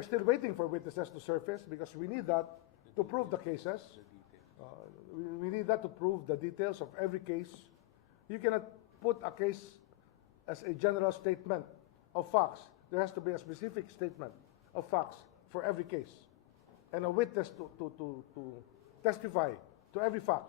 We're still waiting for witnesses to surface because we need that to prove the cases. We need that to prove the details of every case. You cannot put a case as a general statement of facts. There has to be a specific statement of facts for every case, and a witness to testify to every fact.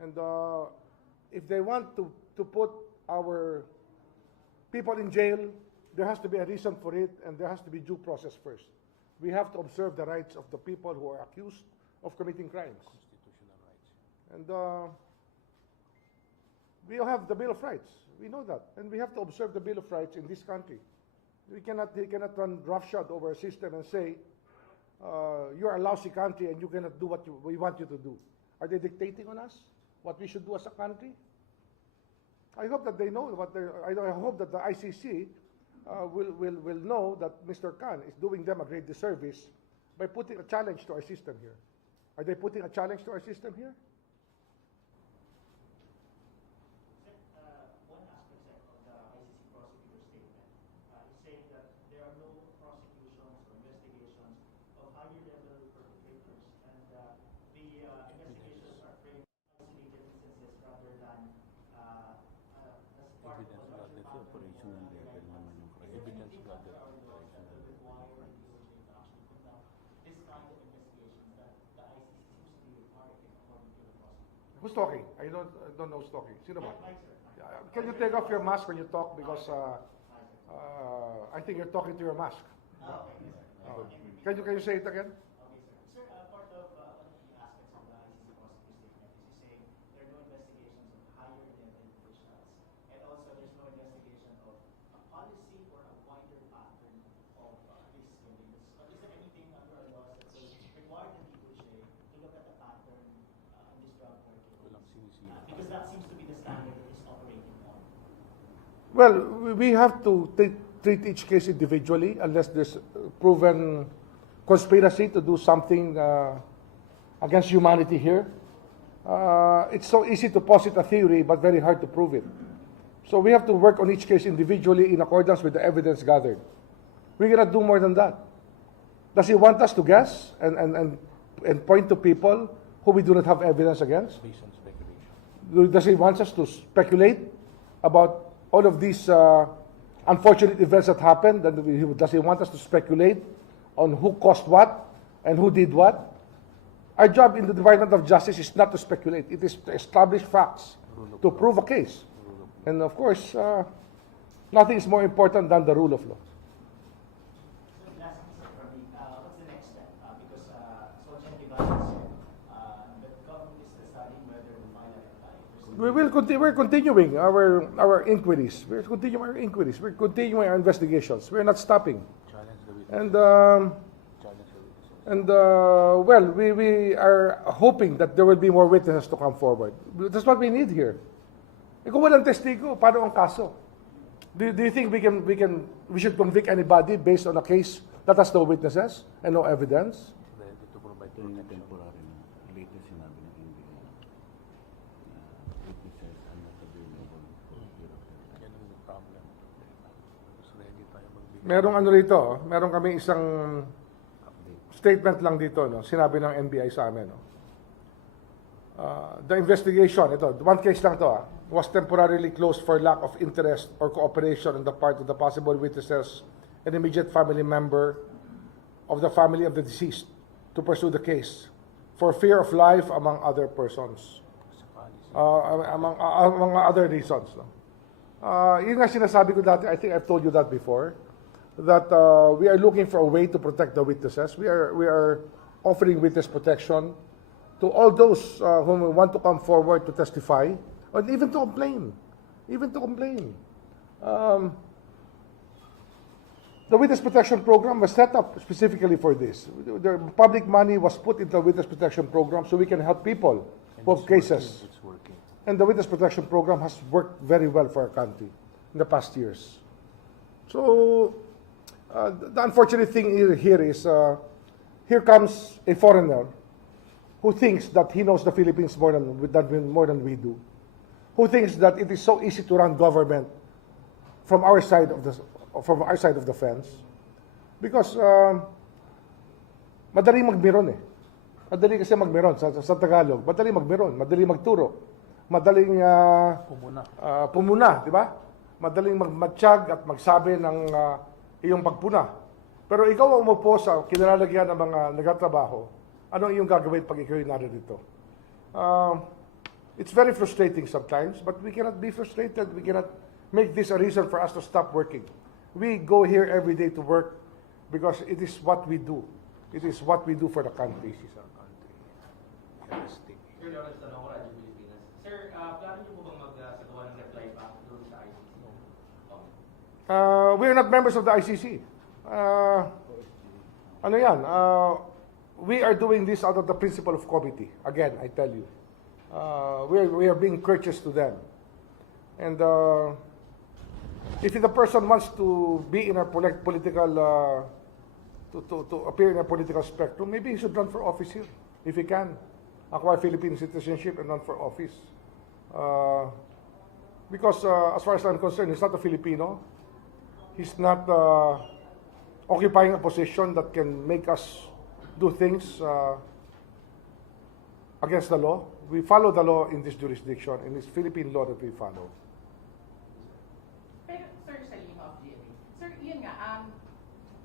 And if they want to put our people in jail, there has to be a reason for it, and there has to be due process first. We have to observe the rights of the people who are accused of committing crimes. Constitutional rights. And we have the Bill of Rights. We know that. And we have to observe the Bill of Rights in this country. We cannot run roughshod over a system and say, you're a lousy country and you cannot do what we want you to do. Are they dictating on us what we should do as a country? I hope that they know what I hope that the ICC will know that Mr. Khan is doing them a great disservice by putting a challenge to our system here. Are they putting a challenge to our system here? One aspect of the ICC prosecutor statement is saying that there are no prosecutions or investigations of higher level perpetrators, and the investigations are framed as isolated instances rather than as part of a larger pattern. Operational level naman yung evidence gathered. This kind of investigations that the ICC seems to be requiring according to the prosecutor. Who's talking? I don't know who's talking. Sino ba? Can you take off your mask when you talk, because I think you're talking to your mask. Can you say it again? Okay, sir. Sir, part of one of the aspects of the ICC prosecutor statement is saying there are no investigations of higher level officials, and also there's no investigation of a policy or a wider pattern of these killings. But is there anything under our laws that will require the DOJ to look at the pattern in this drug market? Because that seems to be the standard it is operating on. Well, we have to treat each case individually unless there's proven conspiracy to do something against humanity here. It's so easy to posit a theory, but very hard to prove it. So we have to work on each case individually in accordance with the evidence gathered. We cannot do more than that. Does he want us to guess and point to people who we do not have evidence against? Based on speculation. Does he want us to speculate about all of these unfortunate events that happened? Does he want us to speculate on who caused what and who did what? Our job in the Department of Justice is not to speculate. It is to establish facts, to prove a case. And of course, nothing is more important than the rule of law. So lastly, sir, for me, what's the next step? Because social devices, the government is deciding whether to file a reply. We will continue. We're continuing our inquiries. We're continuing our inquiries. We're continuing our investigations. We're not stopping. Challenge the witness. And Challenge the witnesses. well, we are hoping that there will be more witnesses to come forward. That's what we need here. Kung walang testigo, paano ang kaso? Do you think we should convict anybody based on a case that has no witnesses and no evidence? Ready to provide Ito yung protection. temporary na latest sinabi ng NBI witnesses are not available for a period of time. Yan ang problem. Mas ready tayo magbigay. Merong ano rito, meron kami isang Update. statement lang dito, no? Sinabi ng NBI sa amin. No? The investigation, ito, one case lang to, was temporarily closed for lack of interest or cooperation on the part of the possible witnesses and immediate family member of the family of the deceased to pursue the case for fear of life, among other persons. Among other reasons. No? Yun nga sinasabi ko dati, I think I've told you that before, that we are looking for a way to protect the witnesses. We are offering witness protection to all those who want to come forward to testify, or even to complain. The witness protection program was set up specifically for this. The public money was put into the witness protection program so we can help people who have cases. It's working. And the witness protection program has worked very well for our country in the past years. So, the unfortunate thing here is, here comes a foreigner who thinks that he knows the Philippines more than we do, who thinks that it is so easy to run government from our side of the fence, Because madaling magmiron eh. Madali kasi magmiron sa Tagalog. Madaling magmiron, madaling magturo, madaling pumuna, di ba? Madaling magmatsyag at magsabi ng iyong pagpuna. Pero ikaw ang umupo sa kinalalagyan ng mga nagtatrabaho, anong iyong gagawin pag ikaw yung narito? It's very frustrating sometimes, but we cannot be frustrated. We cannot make this a reason for us to stop working. We go here every day to work because it is what we do. It is what we do for the country. This is our country. Realistic. Sir, Lawrence, tanong ko, Radyo Pilipinas. Sir, plano niyo po bang magsagawa ng reply back doon sa ICC? We are not members of the ICC. Ano yan? We are doing this out of the principle of comity. Again, I tell you. We are being courteous to them. And if the person wants to be in a political, to appear in a political spectrum, maybe he should run for office here, if he can. Acquire Philippine citizenship and run for office. Because as far as I'm concerned, he's not a Filipino. He's not occupying a position that can make us do things against the law. We follow the law in this jurisdiction, and it's Philippine law that we follow. Pero, sir, sa lima of GMA, sir, yun nga,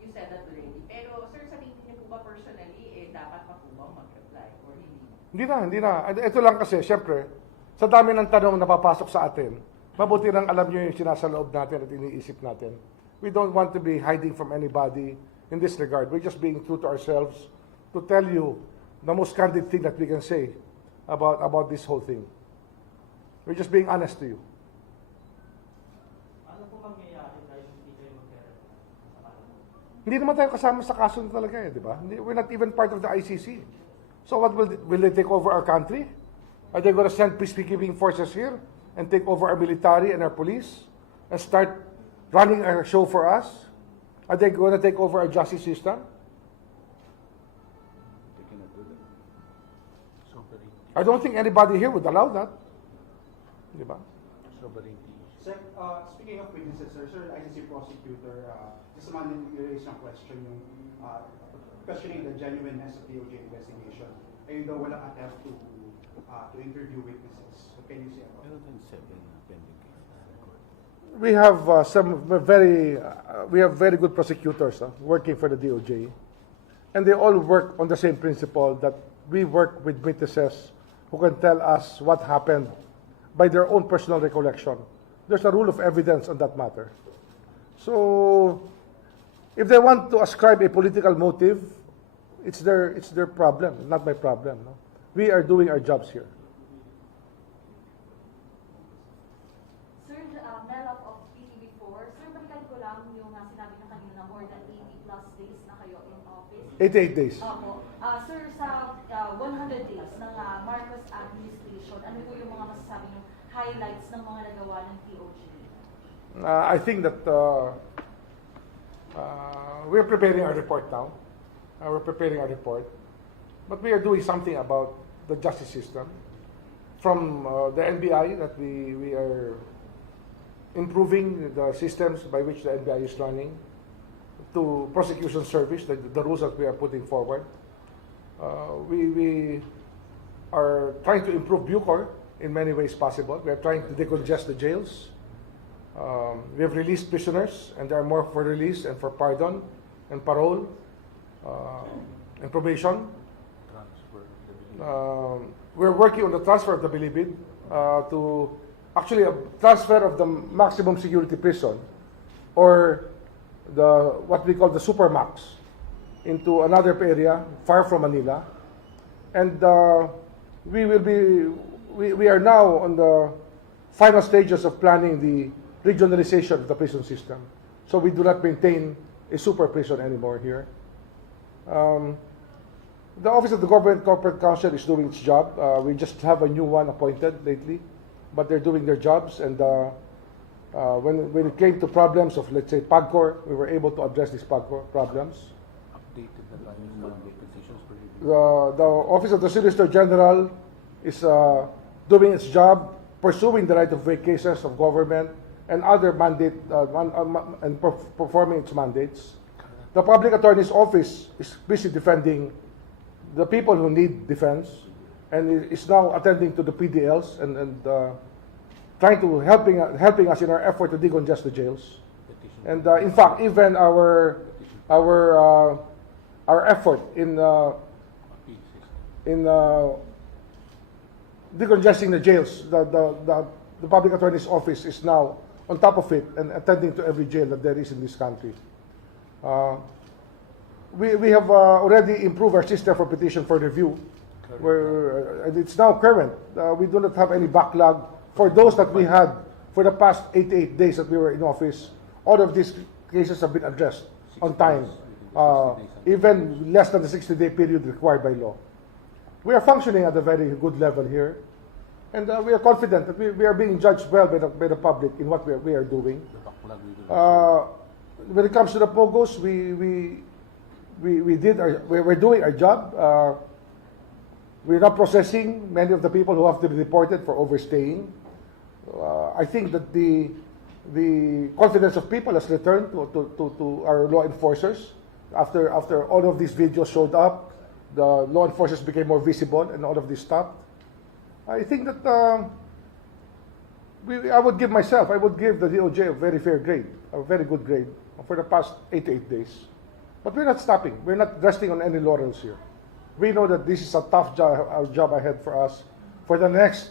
you said that already. Pero, sir, sa tingin niyo po ba personally, dapat pa po bang mag-reply or hindi? Hindi na. Ito lang kasi, syempre, sa dami ng tanong na papasok sa atin, mabuti nang alam nyo yung sinasaloob natin at iniisip natin. We don't want to be hiding from anybody in this regard. We're just being true to ourselves to tell you the most candid thing that we can say about this whole thing. We're just being honest to you. Ano po mangyayari dahil hindi kayo mag-reply sa kanila? Hindi naman tayo kasama sa kaso na talaga di ba? We're not even part of the ICC. So what will they take over our country? Are they going to send peacekeeping forces here and take over our military and our police and start running our show for us? Are they going to take over our justice system? They cannot do that. Sovereignty. I don't think anybody here would allow that. Di ba? Sovereignty. Sir, speaking of witnesses, sir, ICC prosecutor, just wanted to raise yung question, yung questioning the genuineness of the DOJ investigation. Ayun daw walang attempt to interview witnesses. So can you say about Meron din 7 pending cases sa court. We have very good prosecutors working for the DOJ, and they all work on the same principle that we work with witnesses who can tell us what happened by their own personal recollection. There's a rule of evidence on that matter. So, if they want to ascribe a political motive, it's their problem, not my problem. No? We are doing our jobs here. Sir, Mel of PTV Sports, sir, balikan ko lang yung sinabi na kanina na more than 80 plus days na kayo in office. 88 days. Opo. Sir, sa 100 days ng Marcos administration, ano po yung mga masasabi yung highlights ng mga nagawa ng DOJ? I think that we're preparing our report now. We're preparing our report. But we are doing something about the justice system. From the NBI, that we are improving the systems by which the NBI is running, to prosecution service, the rules that we are putting forward. We are trying to improve Bucor in many ways possible. We are trying to decongest the jails. We have released prisoners, and there are more for release and for pardon and parole and probation. Transfer. The We're working on the transfer of the Bilibid to actually a transfer of the maximum security prison, or what we call the Supermax, into another area far from Manila, and we are now on the final stages of planning the regionalization of the prison system. So we do not maintain a super prison anymore here. The Office of the Government Corporate Counsel is doing its job. We just have a new one appointed lately, but they're doing their jobs. And when it came to problems of, let's say, PAGCOR, we were able to address these PAGCOR problems. updated na tayo sa Monday petitions for review. The Office of the Solicitor General is doing its job, pursuing the right-of-way cases of government and other mandate and performing its mandates. the public attorney's office is busy defending the people who need defense, and is now attending to the PDLs and trying to helping us in our effort to decongest the jails. And in fact, even our effort in decongesting the jails, the public attorney's office is now on top of it and attending to every jail that there is in this country. We have already improved our system for petition for review, and it's now current. We do not have any backlog for those that we had for the past 88 days that we were in office. All of these cases have been addressed on time, even less than the 60-day period required by law. We are functioning at a very good level here, and we are confident that we are being judged well by the public in what we are doing. When it comes to the POGOs, we're doing our job. We're not processing many of the people who have to be deported for overstaying. I think that the confidence of people has returned to our law enforcers after all of these videos showed up. The law enforcers became more visible, and all of this stopped. I think that I would give the DOJ a very fair grade, a very good grade for the past 88 days. But we're not stopping. We're not resting on any laurels here. We know that this is a tough job ahead for us for the next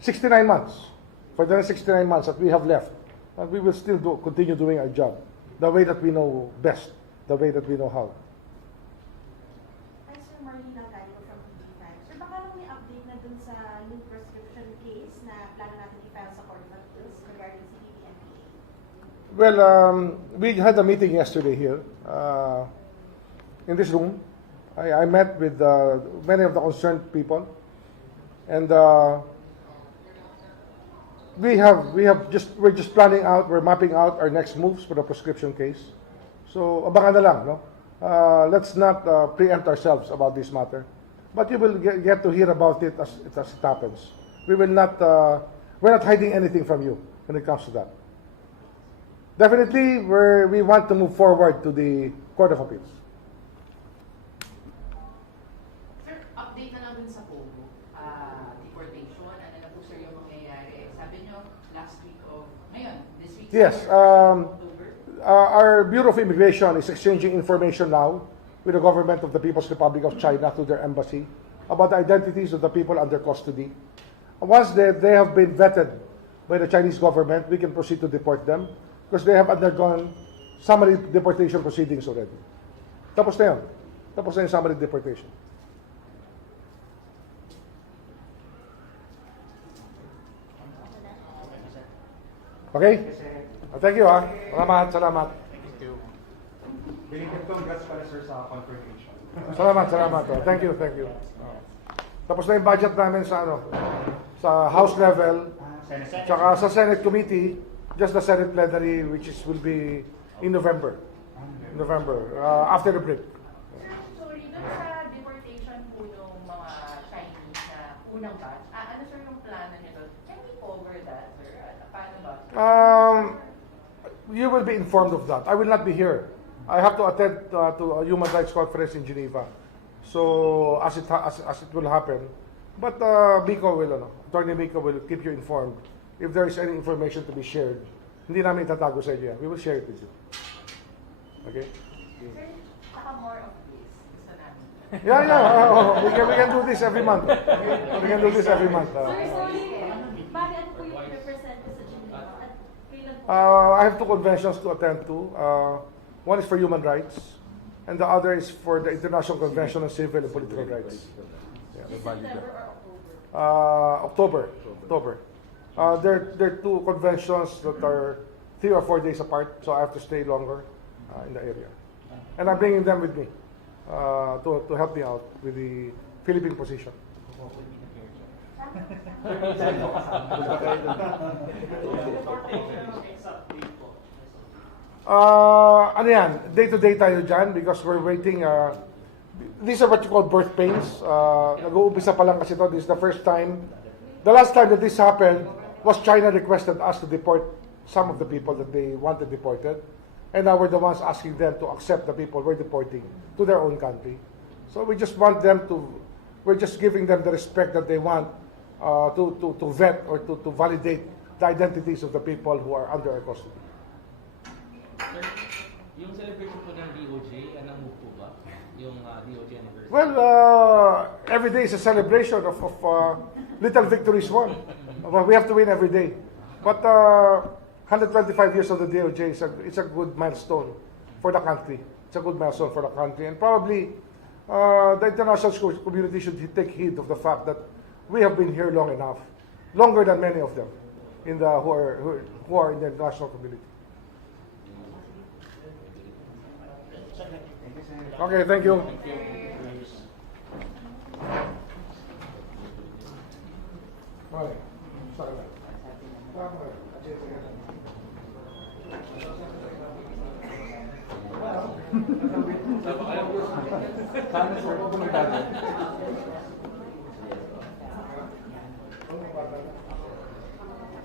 69 months. For the next 69 months that we have left. And we will still continue doing our job the way that we know best, the way that we know how. Hi, Sir Marlena Gallo from PTV. Sir, baka lang may update na dun sa new prescription case na plano natin i-file sa Court of Appeals regarding sa PTV. Well, we had a meeting yesterday here in this room. I met with many of the concerned people, and we're just planning out, we're mapping out our next moves for the prescription case. So abangan na lang, no? Let's not preempt ourselves about this matter, but you will get to hear about it as it happens. We're not hiding anything from you when it comes to that. Definitely, we want to move forward to the Court of Appeals. Sir, update na lang dun sa POGO. Deportation, ano na po sir yung mangyayari? Sabi nyo, last week of, ngayon, this week? Yes, October? our Bureau of Immigration is exchanging information now with the government of the People's Republic of China through their embassy about the identities of the people under custody. Once they have been vetted by the Chinese government, we can proceed to deport them because they have undergone summary deportation proceedings already. Tapos na yun. Tapos na yung summary deportation. Okay? Thank you, ha. Salamat. Thank you. Belated congrats pala, sir, sa confirmation. Salamat. Thank you. Tapos na yung budget namin sa sa House level, tsaka sa Senate Committee, just the Senate plenary, which will be in November. After the break. Sir, sorry, dun sa deportation po ng mga Chinese na unang batch, ano sir yung plano nyo doon? Can we cover that, sir? Paano ba? You will be informed of that. I will not be here. I have to attend to a human rights conference in Geneva. So as it will happen, but Attorney Miko will keep you informed if there is any information to be shared. Hindi namin itatago sa inyo yan. We will share it with you. Okay? Sir, saka more of this. Gusto namin. Yeah. We can do this every month. We can do this every month. Sir, sorry. Bakit ano po yung represent ko sa Geneva? At kailan po? I have two conventions to attend to. One is for human rights, and the other is for the International Convention on Civil and Political Rights. September or October? October. There are two conventions that are 3 or 4 days apart, so I have to stay longer in the area. And I'm bringing them with me to help me out with the Philippine position. Ano yan? Day-to-day tayo dyan because we're waiting. These are what you call birth pains. Nag-uumpisa pa lang kasi ito. This is the first time. The last time that this happened was China requested us to deport some of the people that they wanted deported. and now we're the ones asking them to accept the people we're deporting to their own country. So we just want them to, we're just giving them the respect that they want to vet or to validate the identities of the people who are under our custody. Sir, yung celebration po ng DOJ, anong move po ba? Yung DOJ anniversary? Well, every day is a celebration of little victories won. We have to win every day. But 125 years of the DOJ it's a good milestone for the country. It's a good milestone for the country. And probably the international community should take heed of the fact that we have been here long enough, longer than many of them in the who are in the international community. Okay, thank you. Okay. Sorry.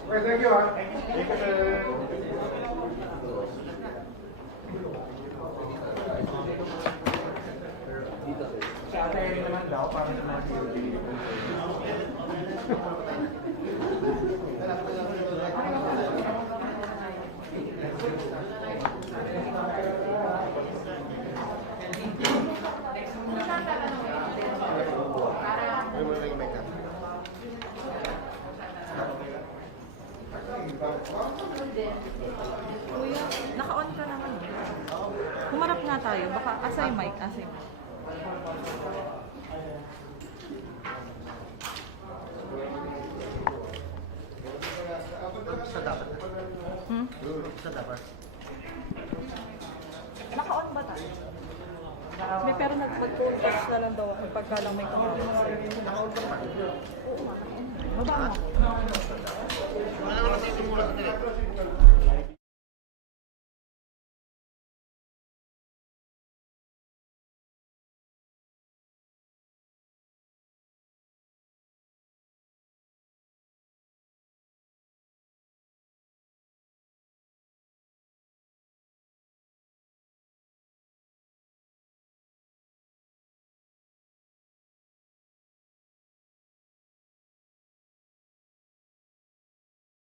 Okay, thank you. Thank you, sir. Sa atin naman daw, para naman Kuya, naka-on ka naman. Humarap nga tayo. Baka asay mic, asay mic. sa dapat. Sa dapat. Naka-on ba tayo? May pero nag-podcast na lang daw pagka lang may kamera. Oo, baba mo.